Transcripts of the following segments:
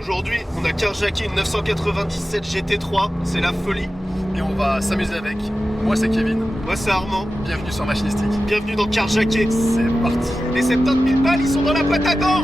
Aujourd'hui, on a carjacké une 997 GT3, c'est la folie. Et on va s'amuser avec. Moi c'est Kevin, Moi c'est Armand, bienvenue sur Machinistique. bienvenue dans Carjacké. C'est parti. Les 70 000 balles, ils sont dans la boîte à gants.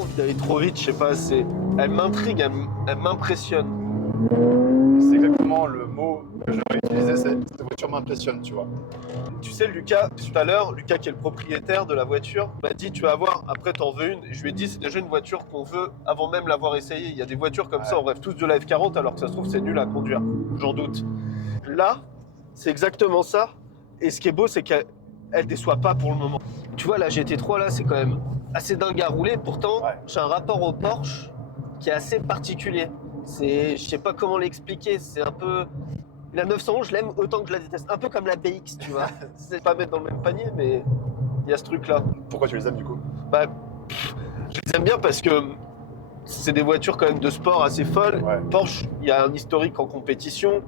Envie d'aller trop vite, je sais pas, elle m'intrigue, elle m'impressionne. C'est exactement le mot que j'aurais utilisé, c'est cette voiture m'impressionne, tu vois. Tu sais, Lucas, tout à l'heure, Lucas qui est le propriétaire de la voiture, m'a dit tu vas voir, après t'en veux une. Je lui ai dit c'est déjà une voiture qu'on veut avant même l'avoir essayée. Il y a des voitures comme ça, on rêve tous de la F40 alors que ça se trouve c'est nul à conduire, j'en doute. Là, c'est exactement ça. Et ce qui est beau, c'est qu'elle déçoit pas pour le moment. Tu vois, la GT3 là, c'est quand même assez dingue à rouler. Pourtant, j'ai un rapport au Porsche qui est assez particulier. Je sais pas comment l'expliquer, c'est un peu... La 911, je l'aime autant que je la déteste. Un peu comme la BX, tu vois. C'est pas mettre dans le même panier, mais il y a ce truc-là. Pourquoi tu les aimes du coup? Je les aime bien parce que c'est des voitures quand même de sport assez folles. Ouais. Porsche, il y a un historique en compétition.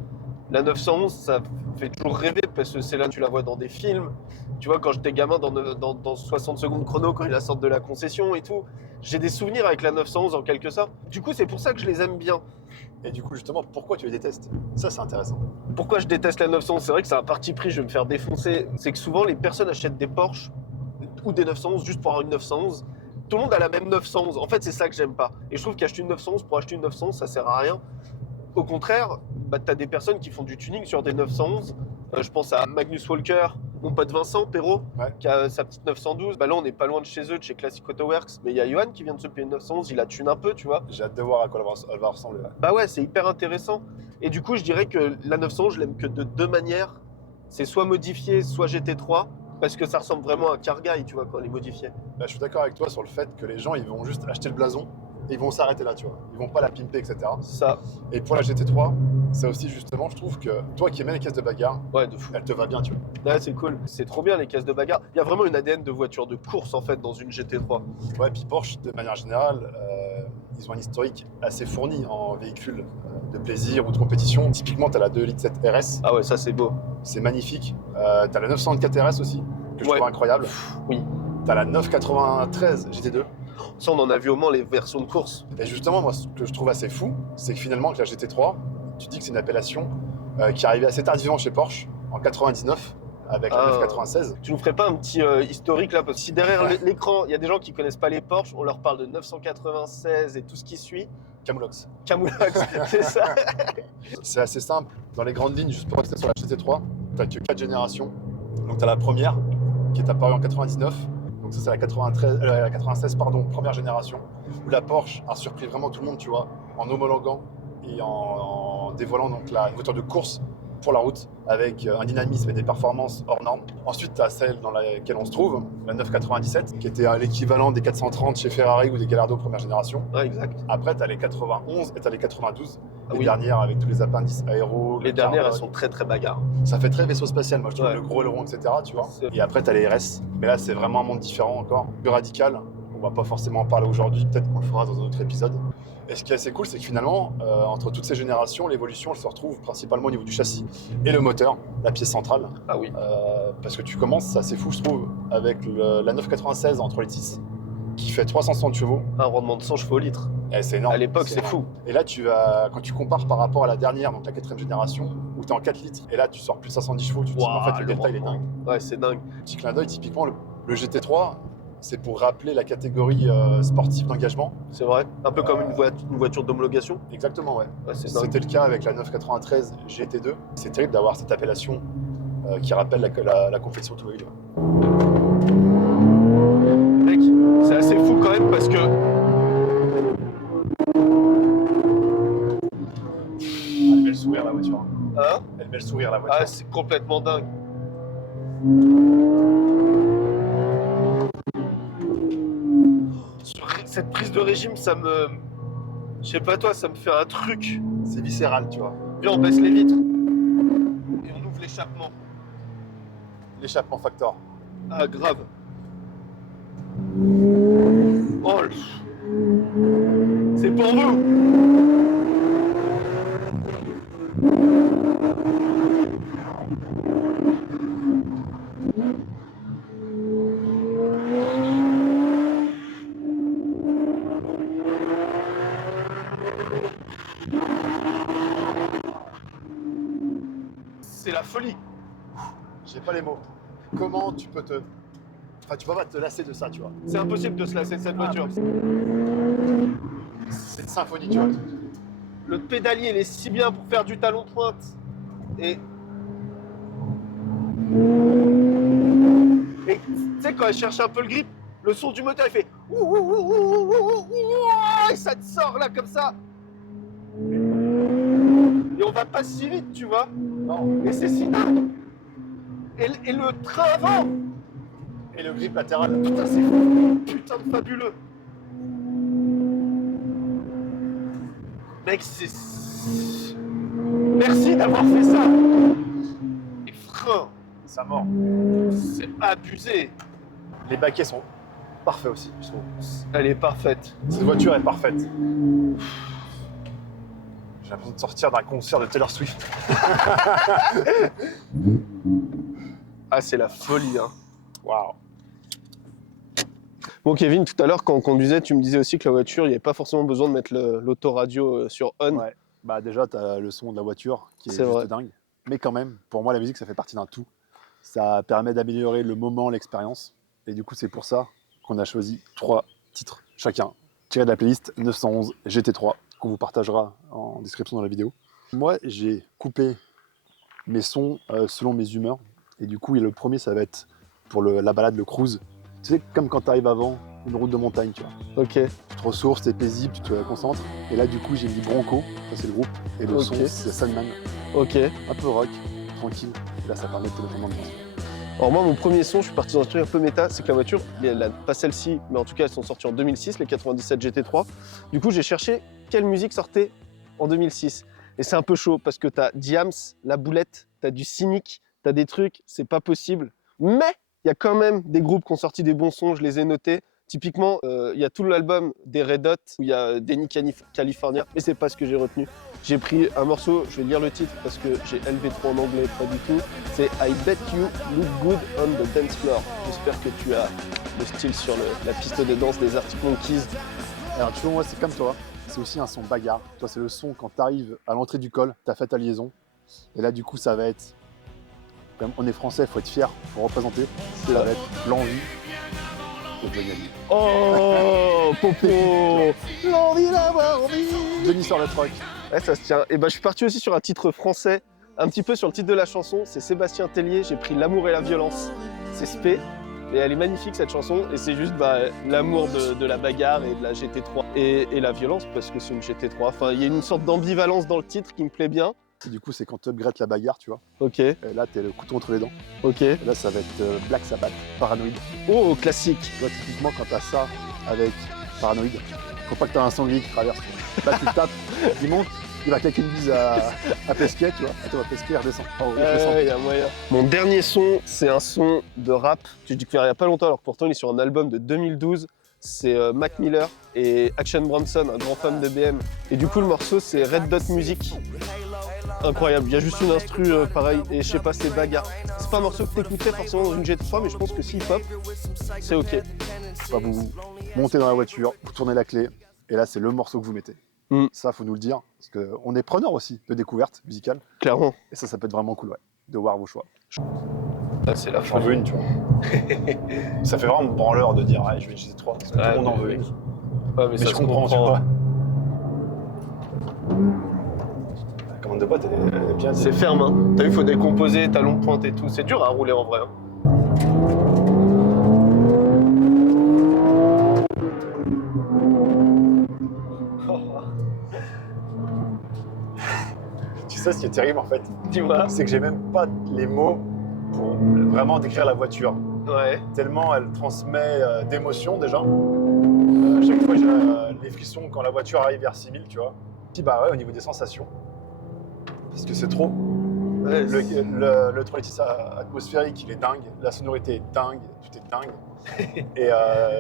La 911, ça fait toujours rêver parce que c'est là que tu la vois dans des films. Tu vois, quand j'étais gamin dans 60 secondes chrono, quand ils la sortent de la concession et tout, j'ai des souvenirs avec la 911 en quelque sorte. Du coup, c'est pour ça que je les aime bien. Et du coup, justement, pourquoi tu les détestes? Ça, c'est intéressant. Pourquoi je déteste la 911? C'est vrai que c'est un parti pris, je vais me faire défoncer. C'est que souvent, les personnes achètent des Porsche ou des 911 juste pour avoir une 911. Tout le monde a la même 911. En fait, c'est ça que j'aime pas. Et je trouve qu'acheter une 911 pour acheter une 911, ça sert à rien. Au contraire, tu as des personnes qui font du tuning sur des 911. Je pense à Magnus Walker, mon pote Vincent Perrault, qui a sa petite 912. Là, on n'est pas loin de chez eux, de chez Classic Auto Works. Mais il y a Johan qui vient de se payer une 911, il la tune un peu, tu vois. J'ai hâte de voir à quoi elle va ressembler. Bah ouais, c'est hyper intéressant. Et du coup, je dirais que la 911, je l'aime que de deux manières. C'est soit modifié, soit GT3, parce que ça ressemble vraiment à un car guy, tu vois, quand elle est modifiée. Bah, je suis d'accord avec toi sur le fait que les gens, ils vont juste acheter le blason et ils vont s'arrêter là, tu vois. Ils vont pas la pimper, etc. Ça, Et pour la GT3, ça aussi, justement, je trouve que toi qui aimais les caisses de bagarre, ouais, de fou. elle te va bien, tu vois. Ouais, c'est cool. C'est trop bien les caisses de bagarre. Il y a vraiment une ADN de voiture de course en fait dans une GT3. Ouais, puis Porsche, de manière générale, ils ont un historique assez fourni en véhicules de plaisir ou de compétition. Typiquement, tu as la 2.7 litres RS, Ah ouais, ça c'est beau. c'est magnifique. Tu as la 964 RS aussi, que je trouve incroyable. Oui. Tu as la 993 GT2. Ça, on en a vu au moins les versions de course. Et justement, moi, ce que je trouve assez fou, c'est que finalement, avec la GT3, tu dis que c'est une appellation qui est arrivée assez tardivement chez Porsche, en 99, avec la 996. Tu nous ferais pas un petit historique là? Parce que si derrière l'écran, il y a des gens qui connaissent pas les Porsche, on leur parle de 996 et tout ce qui suit. Camoulox. Camoulox, c'est ça. C'est assez simple. Dans les grandes lignes, juste pour rester sur la GT3, tu n'as que 4 générations. Donc tu as la première, qui est apparue en 99. Donc ça, c'est la 96, pardon, première génération. Où la Porsche a surpris vraiment tout le monde, tu vois, en homologuant et en dévoilant donc une voiture de course pour la route, avec un dynamisme et des performances hors normes. Ensuite, tu as celle dans laquelle on se trouve, la 997, qui était l'équivalent des 430 chez Ferrari ou des Gallardo première génération. Ouais, exact. Après, tu as les 91 et tu as les 92. Les dernières avec tous les appendices aéro. Les dernières, elles sont très très bagarres. Ça fait très vaisseau spatial, moi je trouve, le gros aileron, etc. Tu vois. Et après, tu as les RS. Mais là, c'est vraiment un monde différent encore, plus radical. On va pas forcément en parler aujourd'hui, peut-être qu'on le fera dans un autre épisode. Et ce qui est assez cool, c'est que finalement, entre toutes ces générations, l'évolution, elle se retrouve principalement au niveau du châssis et le moteur, la pièce centrale. Ah oui. Parce que tu commences, c'est assez fou, je trouve, avec la 996 entre les 6, qui fait 360 chevaux. Un rendement de 100 chevaux au litre. Et c'est énorme. À l'époque, c'est fou. Et là, quand tu compares par rapport à la dernière, donc la 4e génération, où tu es en 4 litres, et là, tu sors plus de 510 chevaux, tu te dis, en fait, le delta, il est dingue. Ouais, c'est dingue. Petit clin d'œil, typiquement, le GT3, c'est pour rappeler la catégorie sportive d'engagement. C'est vrai. Un peu comme une voiture d'homologation. Exactement, ouais. C'était le cas avec la 993 GT2. C'est terrible d'avoir cette appellation qui rappelle la compétition automobile. Mec, c'est assez fou quand même parce que... Elle met le sourire, la voiture. Hein? Elle met le sourire, la voiture. Ah, c'est complètement dingue. Sur cette prise de régime, ça me Je sais pas toi, ça me fait un truc. C'est viscéral, tu vois. Viens, on baisse les vitres. Et on ouvre l'échappement. L'échappement factor. Ah, grave. Oh, c'est pour vous. C'est la folie. J'ai pas les mots. Comment tu peux te... Enfin, tu peux pas te lasser de ça, tu vois. C'est impossible de se lasser de cette voiture. C'est une symphonie, tu vois. Le pédalier, il est si bien pour faire du talon pointe. Et tu sais, quand elle cherche un peu le grip, le son du moteur, il fait ouh, ouh, ouh, ouh, ouh, ouh, ouh, et ça te sort là comme ça. Et on va pas si vite, tu vois. Non. Et c'est si dingue. Et le train avant. Et le grip latéral. Putain, c'est putain de fabuleux. Mec, c'est... Merci d'avoir fait ça. Les freins, Ça mord. c'est abusé. Les baquets sont parfaits aussi, je trouve. Elle est parfaite. Cette voiture est parfaite. J'ai l'impression de sortir d'un concert de Taylor Swift. Ah, c'est la folie, hein. Waouh. Bon, Kevin, tout à l'heure, quand on conduisait, tu me disais aussi que la voiture, il n'y avait pas forcément besoin de mettre l'autoradio sur on. Ouais. Bah déjà, t'as le son de la voiture qui est C'est juste vrai. dingue. Mais quand même, pour moi, la musique, ça fait partie d'un tout. Ça permet d'améliorer le moment, l'expérience. Et du coup, c'est pour ça qu'on a choisi 3 titres chacun, tirés de la playlist 911 GT3, qu'on vous partagera en description dans la vidéo. Moi, j'ai coupé mes sons selon mes humeurs. Et du coup, le premier, ça va être pour la balade, le cruise. Tu sais, comme quand tu arrives avant une route de montagne, tu vois. Ok. Tu te ressources, t'es paisible, tu te concentres. Et là, du coup, j'ai mis Bronco, ça c'est le groupe. Et le Ok. son, c'est Sandman. Ok. Un peu rock, tranquille. Et là, ça permet de te mettre en ambiance. Alors moi, mon premier son, je suis parti dans un truc un peu méta, c'est que la voiture, pas celle-ci, mais en tout cas, elles sont sorties en 2006, les 97 GT3. Du coup, j'ai cherché quelle musique sortait en 2006. Et c'est un peu chaud, parce que t'as Diams, La Boulette, t'as du Cynic, t'as des trucs, c'est pas possible. Mais il y a quand même des groupes qui ont sorti des bons sons, je les ai notés. Typiquement, il y a tout l'album des Red Hot, où il y a Denny California, mais c'est pas ce que j'ai retenu. J'ai pris un morceau, je vais lire le titre parce que j'ai LV3 en anglais, pas du tout. C'est I Bet You Look Good on the Dance Floor. J'espère que tu as le style sur la piste de danse des Arctic Monkeys. Alors, tu vois, moi, c'est comme toi. C'est aussi un son bagarre. Toi, c'est le son quand tu arrives à l'entrée du col, t'as fait ta liaison. Et là, du coup, ça va être. Comme on est français, faut être fier, faut représenter. Ça va être l'envie de Johnny Hallyday. Oh, Popo. L'envie d'avoir envie. Johnny sur le truck. Ouais, ça se tient. Et ben, je suis parti aussi sur un titre français, un petit peu sur le titre de la chanson. C'est Sébastien Tellier, j'ai pris L'amour et la violence. C'est spé. Et elle est magnifique cette chanson, et c'est juste l'amour de la bagarre et de la GT3 et la violence parce que c'est une GT3. Enfin, il y a une sorte d'ambivalence dans le titre qui me plaît bien. Et du coup, c'est quand tu upgrades la bagarre, tu vois. Ok, Et là, t'es le couteau entre les dents. ok. Et là, ça va être Black Sabbath, Paranoid. Oh, classique. Tu vois, typiquement, quand t'as ça avec Paranoid, faut pas que t'aies un sanglier qui traverse. Là, tu le tapes, il monte, il va claquer une bise à Pesquet, tu vois. Attends, Pesquet, il redescend. Oh, il redescend. Ouais, y a moyen. Mon dernier son, c'est un son de rap que j'ai découvert il y a pas longtemps, alors que pourtant il est sur un album de 2012. C'est Mac Miller et Action Bronson, un grand fan de BM. Et du coup, le morceau, c'est Red Dot Music. Incroyable, il y a juste une instru pareil, et je sais pas, c'est bagarre. C'est pas un morceau que t'écouterais forcément dans une GT3, mais je pense que s'il pop, c'est ok. Bah, vous montez dans la voiture, vous tournez la clé, et là, c'est le morceau que vous mettez. Mm. Ça, faut nous le dire, parce qu'on est preneur aussi de découverte musicale. Clairement. Et ça peut être vraiment cool, ouais, de voir vos choix. Ah, c'est la J'en veux une, tu vois. Ça fait vraiment branleur de dire, je vais utiliser 3, parce que tout le monde en veut une. Ouais, Mais ça je se comprends, tu comprend. vois. La commande de boîte, elle est bien. C'est ferme, hein. T'as vu, faut décomposer, talon de pointe et tout. C'est dur à rouler en vrai. Hein. Tu sais, ce qui est terrible, en fait, Dis-moi. c'est que j'ai même pas les mots pour vraiment décrire la voiture. Ouais. Tellement elle transmet d'émotions, déjà. À chaque fois, j'ai les frissons quand la voiture arrive vers 6000, tu vois. Puis bah ouais, au niveau des sensations, parce que c'est trop. Ouais, Le 3.6 atmosphérique, il est dingue. La sonorité est dingue. Tout est dingue. Et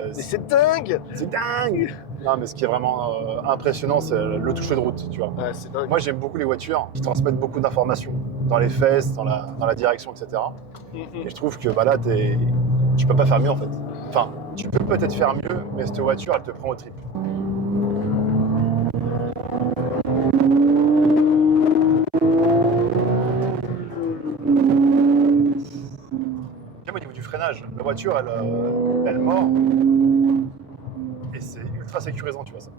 mais c'est dingue. c'est dingue. Non, mais ce qui est vraiment impressionnant, c'est le toucher de route, tu vois. Ouais, c'est dingue. Moi, j'aime beaucoup les voitures qui transmettent beaucoup d'informations dans les fesses, dans la direction, etc. Et je trouve que bah, là, tu peux pas faire mieux, en fait. Enfin, tu peux peut-être faire mieux, mais cette voiture, elle te prend au trip. Même au niveau du freinage, la voiture, elle mord. Et c'est ultra sécurisant, tu vois ça.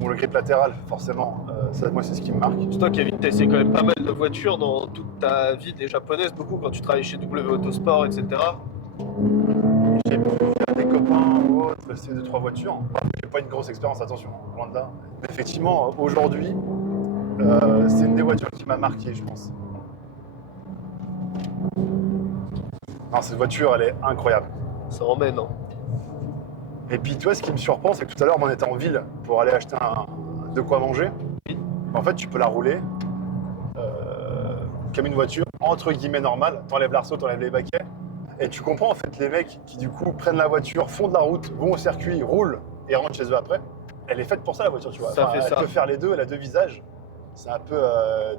Bon, le grip latéral, forcément, ça, moi, c'est ce qui me marque. Toi, Kevin, t'as essayé quand même pas mal de voitures dans toute ta vie, des japonaises, beaucoup quand tu travaillais chez W Autosport, etc. J'ai pu faire des copains ou autres, essayer 2-3 voitures. J'ai pas une grosse expérience, attention, loin de là. Mais effectivement, aujourd'hui, c'est une des voitures qui m'a marqué, je pense. Non, cette voiture, elle est incroyable. Ça emmène, hein. Et puis, tu vois, ce qui me surprend, c'est que tout à l'heure, on était en ville pour aller acheter de quoi manger. En fait, tu peux la rouler comme une voiture, entre guillemets, normale. T'enlèves l'arceau, t'enlèves les baquets. Et tu comprends, en fait, les mecs qui, du coup, prennent la voiture, font de la route, vont au circuit, roulent et rentrent chez eux après. Elle est faite pour ça, la voiture, tu vois. Ça fait elle ça. peut faire les deux, elle a deux visages. C'est un peu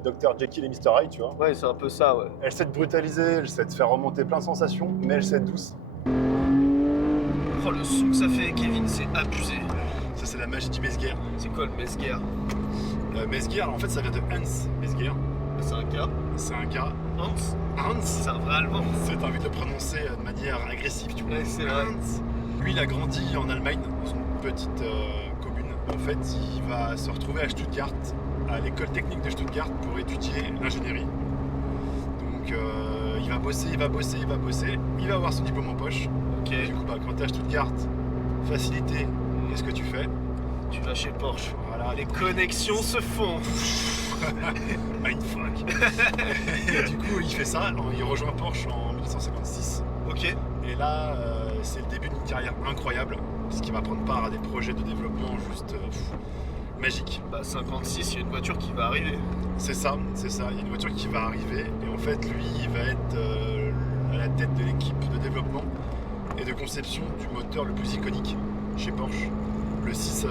Dr. Jekyll et Mr. Hyde, tu vois. Ouais, c'est un peu ça, ouais. Elle sait te brutaliser, elle sait te faire remonter plein de sensations, mais elle sait être douce. Oh, le son que ça fait, Kevin, c'est abusé. Ça, c'est la magie du Mezger. C'est quoi le Mesguer? Mezger, en fait, ça vient de Hans Mezger. C'est un gars. C'est un gars. Hans. Hans, C'est un vrai allemand. c'est envie de le prononcer de manière agressive, tu vois. Ouais, c'est vrai. Hans. Lui, il a grandi en Allemagne, dans une petite commune. En fait, il va se retrouver à Stuttgart, à l'école technique de Stuttgart, pour étudier l'ingénierie. Donc, il va bosser, il va va avoir son diplôme en poche. Ok. Du coup, bah, quand t'es à Stuttgart, facilité, qu'est-ce que tu fais? Tu vas chez Porsche. Voilà, Les connexions se font. mindfuck. Et du coup, il fait ça, il rejoint Porsche en 1956. Ok. Et là, c'est le début d'une carrière incroyable, parce qu'il va prendre part à des projets de développement juste magiques. Bah 56, il y a une voiture qui va arriver. C'est ça, il y a une voiture qui va arriver, et en fait, lui, il va être à la tête de l'équipe de développement et de conception du moteur le plus iconique chez Porsche, le 6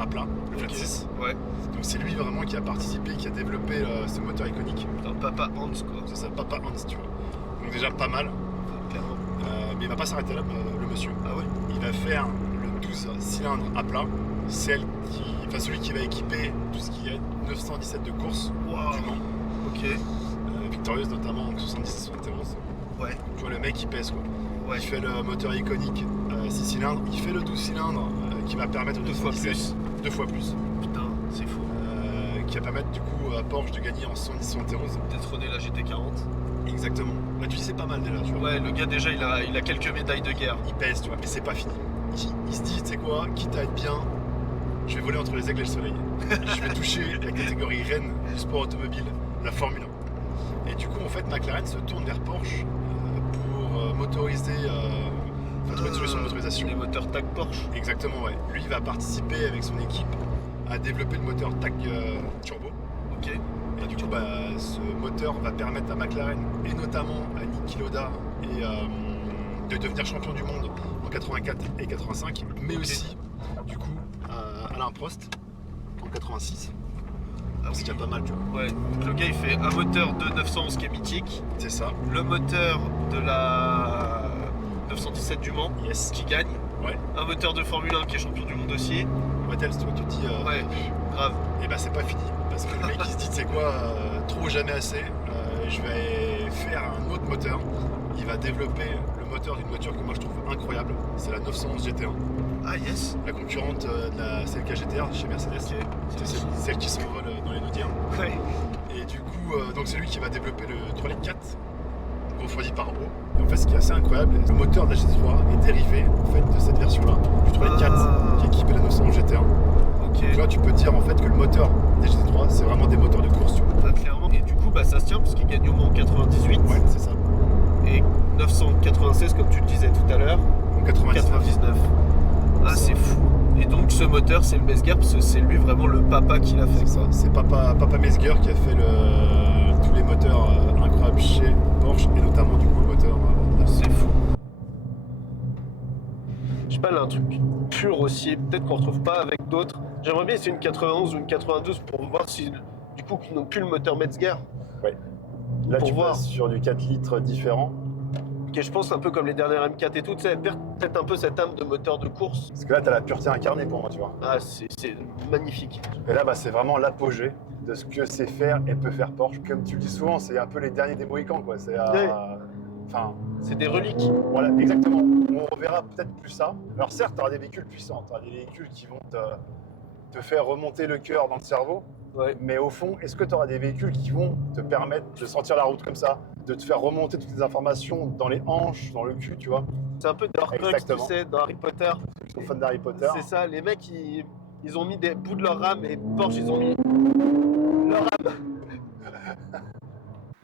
à plat, le Flat 6. Ouais. Donc c'est lui vraiment qui a participé, qui a développé ce moteur iconique. Putain, papa Hans, quoi. C'est ça, papa Hans, tu vois. Donc déjà pas mal, Clairement. mais il va pas s'arrêter là, le monsieur. Ah ouais. Il va faire le 12 cylindres à plat, celui qui va équiper tout ce qui est 917 de course Wow. du Mans, Ok. victorieuse notamment en 70-71. Ouais. Tu vois, le mec il pèse quoi. Ouais. Il fait le moteur iconique 6 cylindres, il fait le 12 cylindres qui va permettre Deux fois 217, plus. 2 fois plus, Putain, c'est fou. qui va permettre du coup à Porsche de gagner en 70-71. Détrôner la GT40. Exactement. Bah tu dis c'est pas mal déjà, tu vois. Ouais, le gars déjà, il a quelques médailles de guerre. Il pèse, tu vois, mais c'est pas fini. Il se dit, tu sais quoi, quitte à être bien, je vais voler entre les aigles et le soleil. Je vais toucher la catégorie reine du sport automobile, la Formule 1. Et du coup, en fait, McLaren se tourne vers Porsche pour motoriser, trouver une solution de motorisation. Les moteurs TAG Porsche. Exactement, ouais. Lui, il va participer avec son équipe à développer le moteur TAG Turbo. Ok. Et du coup, bah, ce moteur va permettre à McLaren, et notamment à Niki Lauda, de devenir champion du monde en 84 et 85, mais aussi, du coup, à Alain Prost en 86. Ah C'est oui. déjà pas mal, tu vois. Ouais, donc le gars il fait un moteur de 911 qui est mythique, C'est ça. le moteur de la 917 du Mans Yes. qui gagne, Ouais. un moteur de Formule 1 qui est champion du monde aussi. Mattel, tu te dis, Ouais, grave. et bah c'est pas fini. Parce que le mec il se dit, tu sais quoi, trop jamais assez, je vais faire un autre moteur. Il va développer le moteur d'une voiture que moi je trouve incroyable, c'est la 911 GT1, Ah yes. la concurrente de la CLK GTR chez Mercedes. Ok. C'est celle qui s'envole dans les Naudiens. Ouais. Et du coup, donc c'est lui qui va développer le 3 litres 4, refroidi par eau. Et en fait, ce qui est assez incroyable, le moteur de la GT3 est dérivé en fait, de cette version-là, du 3 litres 4, qui équipe la 911 GT1. Ok. Donc là, tu peux dire en fait que le moteur des GT3, c'est vraiment des moteurs de course. Tu vois. Bah, clairement. Et du coup, bah, ça se tient parce qu'il gagne au Mans en 98 Ouais, c'est ça. et 996 comme tu le disais tout à l'heure, En 99. 99. Ah, c'est fou. Et donc ce moteur, c'est le Mezger, parce que c'est lui vraiment le papa qui l'a fait. C'est ça, c'est Papa Mezger qui a fait tous les moteurs incroyables chez Porsche, et notamment du coup le moteur. C'est fou. Je sais pas, là, un truc pur aussi, peut-être qu'on retrouve pas avec d'autres. J'aimerais bien essayer une 91 ou une 92 pour voir si, du coup, qu'ils n'ont plus le moteur Mezger. Là, Pour tu voir. passes sur du 4 litres différent. Qui est, je pense, un peu comme les dernières M4 et tout, tu sais, perd peut-être un peu cette âme de moteur de course. Parce que là, tu as la pureté incarnée pour moi, tu vois. Ah, c'est magnifique. Et là, c'est vraiment l'apogée de ce que sait faire et peut faire Porsche. Comme tu le dis souvent, c'est un peu les derniers des Mohicans, quoi. C'est Ouais. Enfin, C'est des reliques. voilà, exactement. On reverra peut-être plus ça. Alors certes, tu auras des véhicules puissants, tu auras des véhicules qui vont te faire remonter le cœur dans le cerveau. Ouais. Mais au fond, est-ce que tu auras des véhicules qui vont te permettre de sentir la route comme ça, de te faire remonter toutes les informations dans les hanches, dans le cul, tu vois? C'est un peu des Horcrux, tu Exactement. sais, dans Harry Potter. Ils sont fans d'Harry Potter. C'est ça, les mecs, ils ont mis des bouts de leur rame et Porsche, ils ont mis leur rame.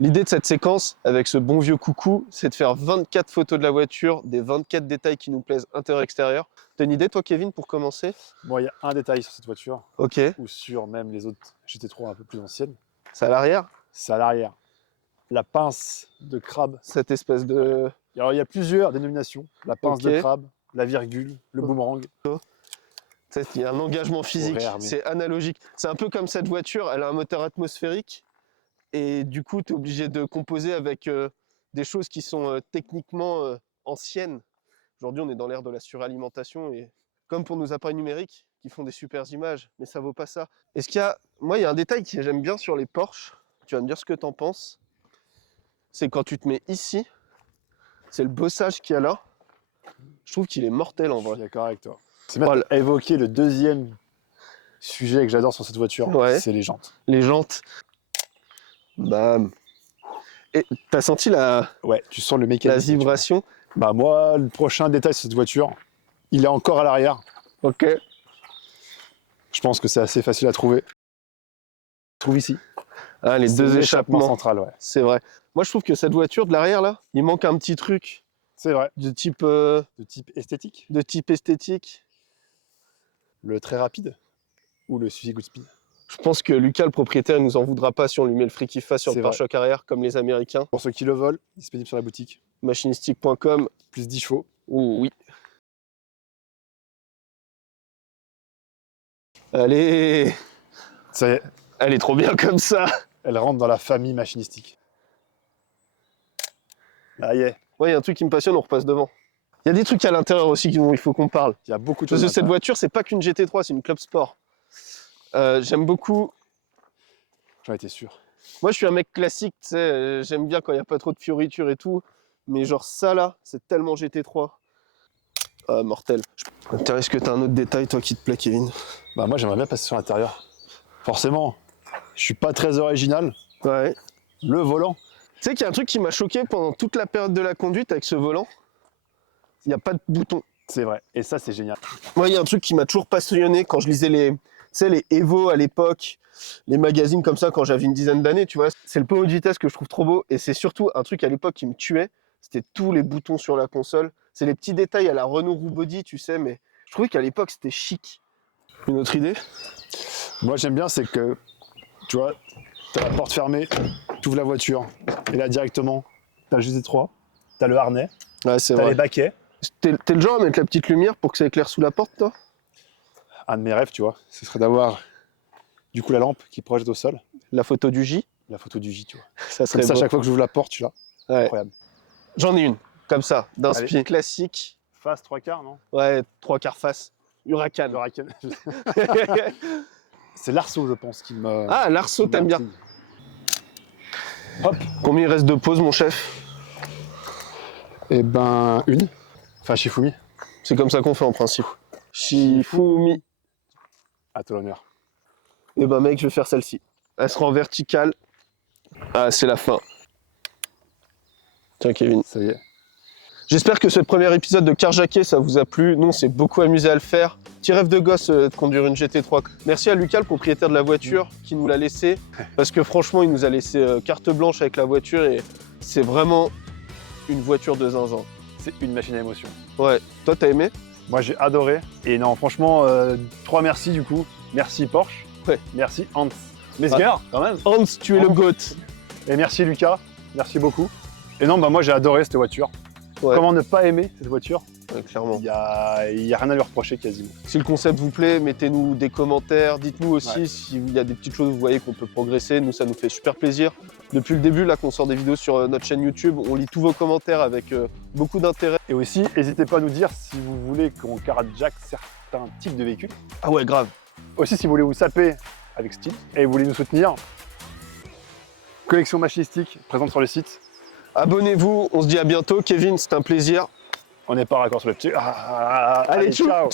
L'idée de cette séquence, avec ce bon vieux coucou, c'est de faire 24 photos de la voiture, des 24 détails qui nous plaisent intérieur-extérieur. T'as une idée, toi, Kevin, pour commencer? Bon, il y a un détail sur cette voiture, Ok. ou sur même les autres GT3 un peu plus anciennes, C'est à l'arrière, c'est à l'arrière. La pince de crabe. cette espèce de... Alors, il y a plusieurs dénominations. La pince Ok. de crabe, la virgule, le boomerang. Il y a un engagement physique, Horaire, mais- c'est analogique. C'est un peu comme cette voiture, elle a un moteur atmosphérique et du coup, tu es obligé de composer avec des choses qui sont techniquement anciennes. Aujourd'hui, on est dans l'ère de la suralimentation et comme pour nos appareils numériques qui font des super images, mais ça vaut pas ça. Est-ce qu'il y a... Moi, il y a un détail que j'aime bien sur les Porsche, tu vas me dire ce que tu en penses, c'est quand tu te mets ici, c'est le bossage qu'il y a là. Je trouve qu'il est mortel en Je suis vrai. d'accord avec toi. C'est même à évoquer le deuxième sujet que j'adore sur cette voiture, Ouais. c'est les jantes. Les jantes. Bam. Et t'as senti la Ouais, tu sens le mécanisme. vibration? Bah moi, le prochain détail sur cette voiture, il est encore à l'arrière. Ok. Je pense que c'est assez facile à trouver. Trouve ici. Ah, les C'est deux l'échappement échappements. central, ouais. C'est vrai. Moi, je trouve que cette voiture de l'arrière là, il manque un petit truc C'est vrai. de type De type esthétique, esthétique. le très rapide ou le Suzy Goodspeed. Je pense que Lucas, le propriétaire, il nous en voudra pas si on lui met le fric qu'il fasse sur C'est le vrai. pare-choc arrière, comme les Américains. Pour ceux qui le veulent, disponible sur la boutique. Machinistique.com. Plus 10 chevaux. Oh oui. Allez, Ça y est, elle est trop bien comme ça. elle rentre dans la famille machinistique. Là y est, Ouais, il y a un truc qui me passionne, on repasse devant. Il y a des trucs à l'intérieur aussi dont il faut qu'on parle. il y a beaucoup de Parce choses. que cette voiture, c'est pas qu'une GT3, c'est une Club Sport. J'aime beaucoup. J'en étais sûr. Moi, je suis un mec classique, tu sais, j'aime bien quand il n'y a pas trop de fioritures et tout. Mais genre ça là, c'est tellement GT3. Ah, mortel. Est-ce que t'as un autre détail, toi, qui te plaît, Kevin? Bah moi j'aimerais bien passer sur l'intérieur. Forcément, je suis pas très original. Ouais. Le volant. Tu sais qu'il y a un truc qui m'a choqué pendant toute la période de la conduite avec ce volant. Il n'y a pas de bouton. C'est vrai. Et ça c'est génial. Moi, il y a un truc qui m'a toujours passionné quand je lisais les Evo à l'époque, les magazines comme ça quand j'avais une dizaine d'années, tu vois. C'est le pommeau de vitesse que je trouve trop beau et c'est surtout un truc à l'époque qui me tuait. C'était tous les boutons sur la console. C'est les petits détails à la Renault Roue Body, tu sais, mais je trouvais qu'à l'époque c'était chic. Une autre idée? Moi j'aime bien c'est que, tu vois, t'as la porte fermée, t'ouvres la voiture, et là directement, t'as le GT3, t'as le harnais, Ouais, c'est t'as les vrai. baquets. T'es le genre à mettre la petite lumière pour que ça éclaire sous la porte, toi? Un de mes rêves, tu vois, ce serait d'avoir du coup la lampe qui projette au sol, La photo du J, la photo du J, tu vois. ça Comme serait ça, à beau. chaque fois que j'ouvre la porte, je suis là. Ouais. Incroyable. J'en ai une, comme ça, d'un Allez. spi classique. Face 3/4, non? Ouais, 3/4 face. Huracan. Le Huracan. C'est l'arceau, je pense, qui me. Ah, l'arceau, t'aimes bien. Hop. Combien il reste de pauses, mon chef? Eh ben, une. Enfin, Shifumi, C'est comme ça qu'on fait en principe. Shifumi. à toi l'honneur. Et ben mec, je vais faire celle-ci. Elle sera en verticale. Ah, c'est la fin. Tiens, Kevin. Ça y est. J'espère que ce premier épisode de Carjacké, ça vous a plu. Nous, on s'est beaucoup amusé à le faire. Petit rêve de gosse de conduire une GT3. Merci à Lucas, le propriétaire de la voiture, qui nous l'a laissé. Parce que franchement, il nous a laissé carte blanche avec la voiture et c'est vraiment une voiture de zinzin. C'est une machine à émotion. Ouais. Toi, t'as aimé? Moi j'ai adoré. Et non, franchement, 3 merci du coup. Merci Porsche. Ouais. Merci Hans Mezger, quand même. Hans, tu es le Bravo. GOAT. Et merci Lucas. Merci beaucoup. Et non, bah moi j'ai adoré cette voiture. Ouais. Comment ne pas aimer cette voiture? Ouais, clairement. Il y a rien à lui reprocher quasiment. Si le concept vous plaît, mettez-nous des commentaires. Dites-nous aussi Ouais. s'il y a des petites choses, vous voyez, qu'on peut progresser. Nous, ça nous fait super plaisir. Depuis le début, là, qu'on sort des vidéos sur notre chaîne YouTube, on lit tous vos commentaires avec beaucoup d'intérêt. Et aussi, n'hésitez pas à nous dire si vous voulez qu'on carjack certains types de véhicules. Ah ouais, grave. Aussi, si vous voulez vous saper avec style et vous voulez nous soutenir, collection machinistique présente sur le site. Abonnez-vous, on se dit à bientôt. Kevin, c'était un plaisir. On n'est pas raccord sur le petit. Allez, ciao.